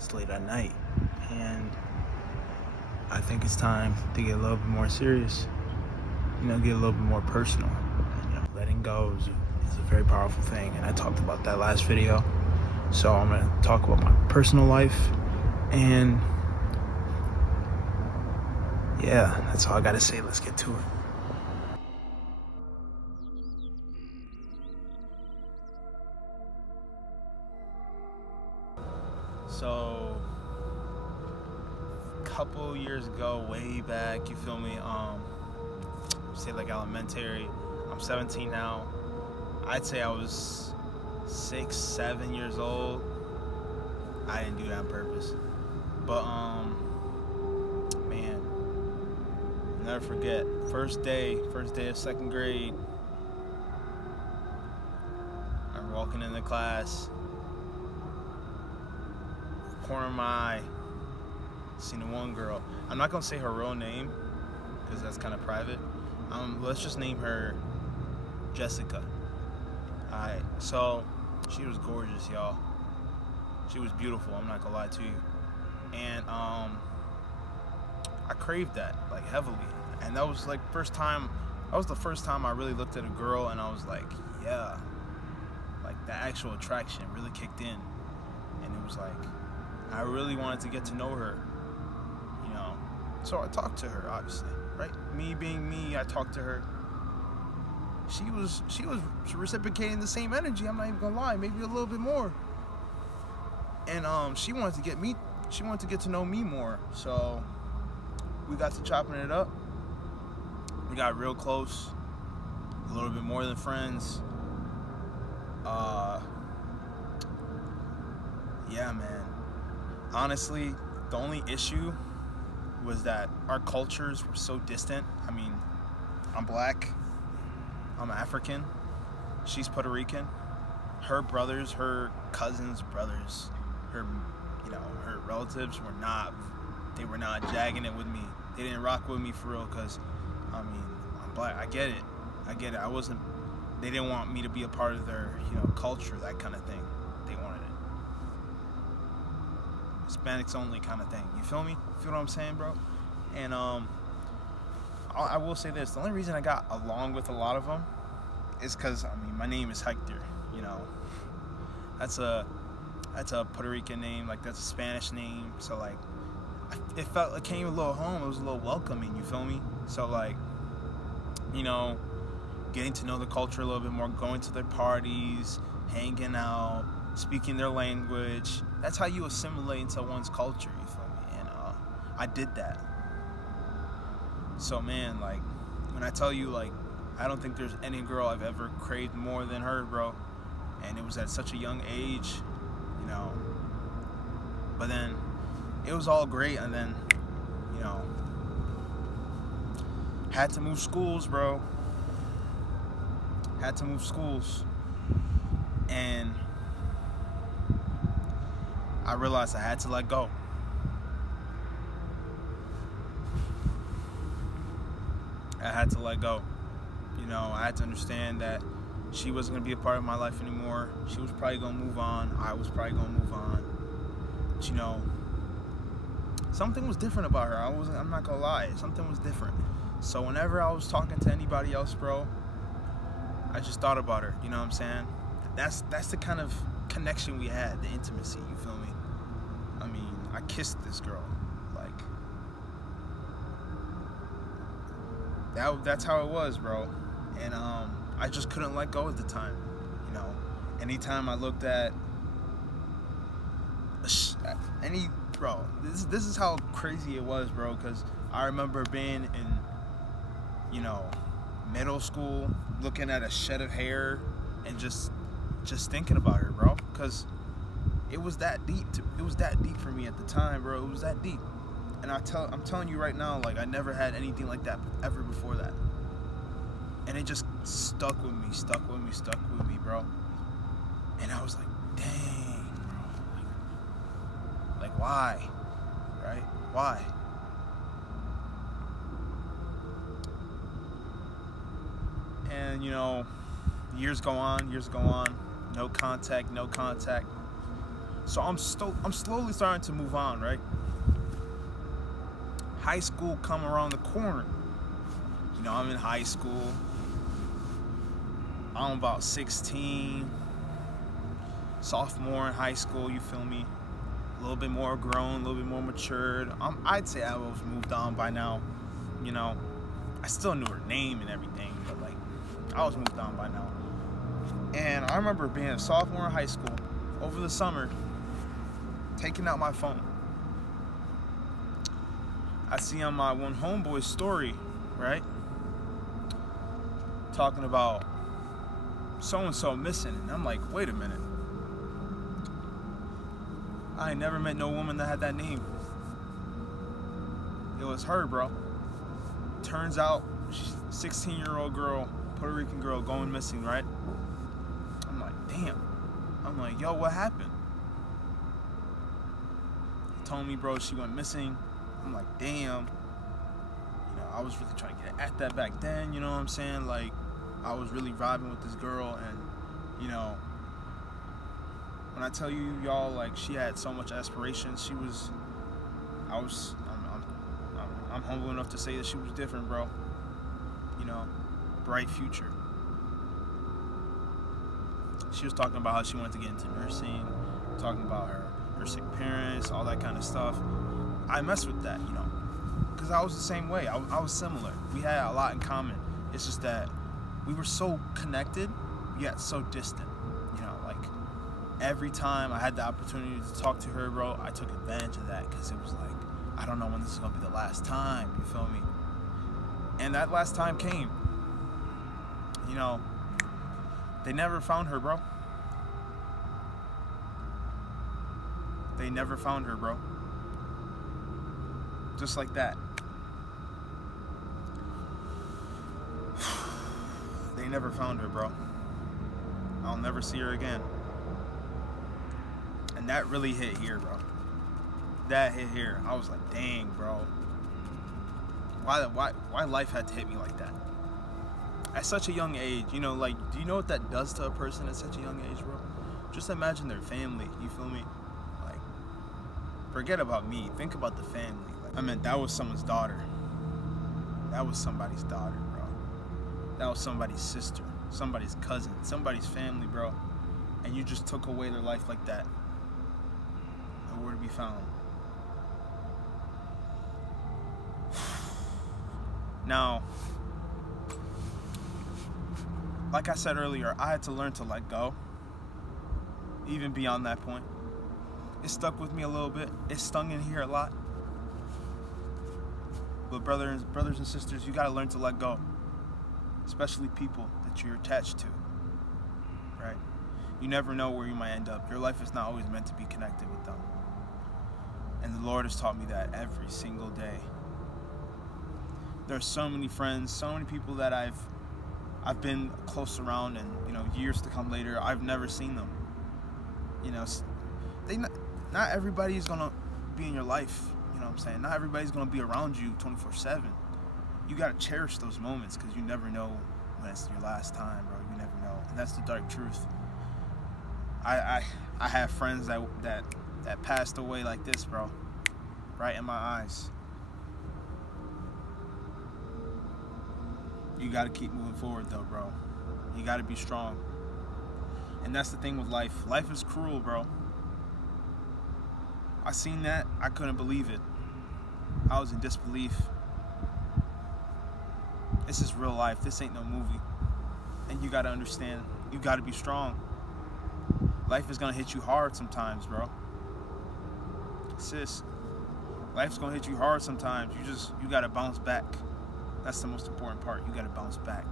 It's late at night, and I think it's time to get a little bit more serious. Get a little bit more personal. Letting go is a very powerful thing, and I talked about that last video. So I'm gonna talk about my personal life, and yeah, that's all I gotta say. Let's get to it. So, a couple years ago, way back, you feel me? Say like elementary. I'm 17 now. I'd say I was 6, 7 years old. I didn't do that on purpose, but man, never forget. First day of second grade. I'm walking into class. Corner of my eye, seen the one girl. I'm not gonna say her real name because that's kind of private. Let's just name her Jessica. Alright, so she was gorgeous, y'all. She was beautiful, I'm not gonna lie to you. And I craved that like heavily. And that was like the first time I really looked at a girl and I was like, yeah, like the actual attraction really kicked in. And it was like I really wanted to get to know her, So I talked to her, obviously, right? Me being me, I talked to her. She was reciprocating the same energy. I'm not even gonna lie, maybe a little bit more. And she wanted to get to know me more. So we got to chopping it up. We got real close, a little bit more than friends. Yeah, man. Honestly, the only issue was that our cultures were so distant. I mean, I'm black, I'm African, she's Puerto Rican. Her brothers, her cousins' brothers, her relatives were not jagging it with me. They didn't rock with me for real because, I'm black. I get it. They didn't want me to be a part of their, culture, that kind of thing. They wanted it Hispanics only kind of thing. You feel me? Feel what I'm saying, bro? And I will say this: the only reason I got along with a lot of them is because my name is Hector. That's a Puerto Rican name. Like that's a Spanish name. So like, it came a little home. It was a little welcoming. You feel me? So like, getting to know the culture a little bit more, going to their parties, hanging out, speaking their language. That's how you assimilate into one's culture, you feel me? And I did that. So man, like, when I tell you, like, I don't think there's any girl I've ever craved more than her, bro. And it was at such a young age, But then, it was all great, and then, had to move schools, bro. Had to move schools. And I realized I had to let go. I had to let go. I had to understand that she wasn't going to be a part of my life anymore. She was probably going to move on. I was probably going to move on. But, something was different about her. I'm not going to lie. Something was different. So whenever I was talking to anybody else, bro, I just thought about her. You know what I'm saying? That's the kind of connection we had, the intimacy, you feel me? I kissed this girl, like, that's how it was, bro. And I just couldn't let go at the time, anytime I looked at bro, this is how crazy it was, bro, because I remember being in, middle school, looking at a shed of hair and just thinking about her, bro, because it was that deep. It was that deep for me at the time, bro. It was that deep. And I'm telling you right now, like, I never had anything like that ever before that. And it just stuck with me, bro. And I was like, dang, bro. Like why? Right? Why? And, years go on, no contact. So I'm slowly starting to move on, right? High school come around the corner. I'm in high school. I'm about 16, sophomore in high school, you feel me? A little bit more grown, a little bit more matured. I'd say I was moved on by now. I still knew her name and everything, but like, I was moved on by now. And I remember being a sophomore in high school, over the summer, taking out my phone. I see on my one homeboy story, right? Talking about so-and-so missing. And I'm like, wait a minute. I ain't never met no woman that had that name. It was her, bro. Turns out, 16-year-old girl, Puerto Rican girl going missing, right? I'm like, damn. I'm like, yo, what happened? He told me, bro, she went missing. I'm like, damn. I was really trying to get at that back then, you know what I'm saying? Like, I was really vibing with this girl, and, when I tell you, y'all, like, she had so much aspiration. I'm humble enough to say that she was different, bro. Bright future. She was talking about how she wanted to get into nursing, talking about her sick parents, all that kind of stuff. I messed with that, because I was the same way. I was similar. We had a lot in common. It's just that we were so connected, yet so distant. Like, every time I had the opportunity to talk to her, bro, I took advantage of that, because it was like, I don't know when this is going to be the last time, you feel me? And that last time came. They never found her, bro. They never found her, bro. Just like that. They never found her, bro. I'll never see her again. And that really hit here, bro. That hit here. I was like, dang, bro. Why life had to hit me like that? At such a young age, do you know what that does to a person at such a young age, bro? Just imagine their family, you feel me? Like, forget about me. Think about the family. That was someone's daughter. That was somebody's daughter, bro. That was somebody's sister, somebody's cousin, somebody's family, bro. And you just took away their life like that. Nowhere to be found. Now, like I said earlier, I had to learn to let go. Even beyond that point. It stuck with me a little bit. It stung in here a lot. But brothers and sisters, you gotta learn to let go. Especially people that you're attached to. Right? You never know where you might end up. Your life is not always meant to be connected with them. And the Lord has taught me that every single day. There's so many friends, so many people that I've been close around, and years to come later, I've never seen them. Not everybody's gonna be in your life. You know what I'm saying? Not everybody's gonna be around you 24/7. You gotta cherish those moments, because you never know when it's your last time, bro. You never know, and that's the dark truth. I have friends that passed away like this, bro, right in my eyes. You gotta keep moving forward, though, bro. You gotta be strong. And that's the thing with life. Life is cruel, bro. I seen that. I couldn't believe it. I was in disbelief. This is real life. This ain't no movie. And you gotta understand. You gotta be strong. Life is gonna hit you hard sometimes, bro. Sis, life's gonna hit you hard sometimes. You gotta bounce back. That's the most important part. You gotta bounce back.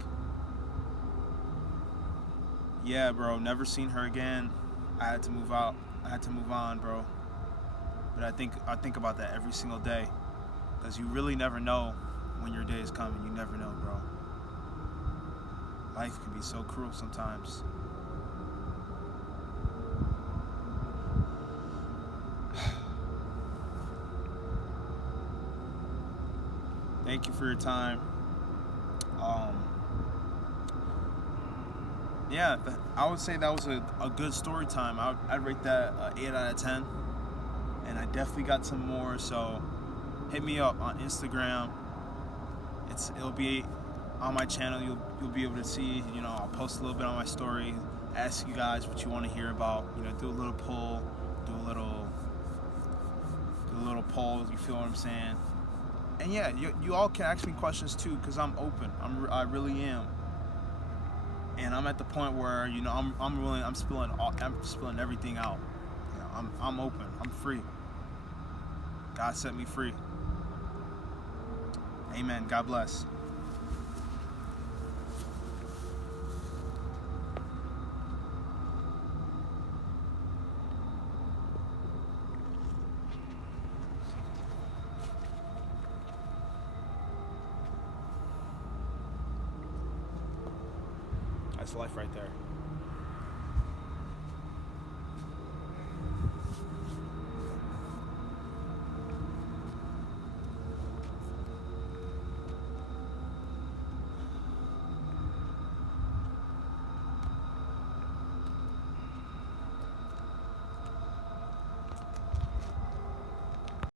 Yeah, bro, never seen her again. I had to move out. I had to move on, bro. But I think about that every single day, because you really never know when your day is coming. You never know, bro. Life can be so cruel sometimes. Thank you for your time. Yeah, I would say that was a good story time. I'd rate that 8 out of 10. And I definitely got some more, so hit me up on Instagram. It'll be on my channel. You'll be able to see, I'll post a little bit on my story, ask you guys what you want to hear about, do a little poll, do a little poll, you feel what I'm saying? And yeah, you all can ask me questions too, because I'm open. I really am. And I'm at the point where I'm spilling everything out. I'm open. I'm free. God set me free. Amen. God bless. That's life right there.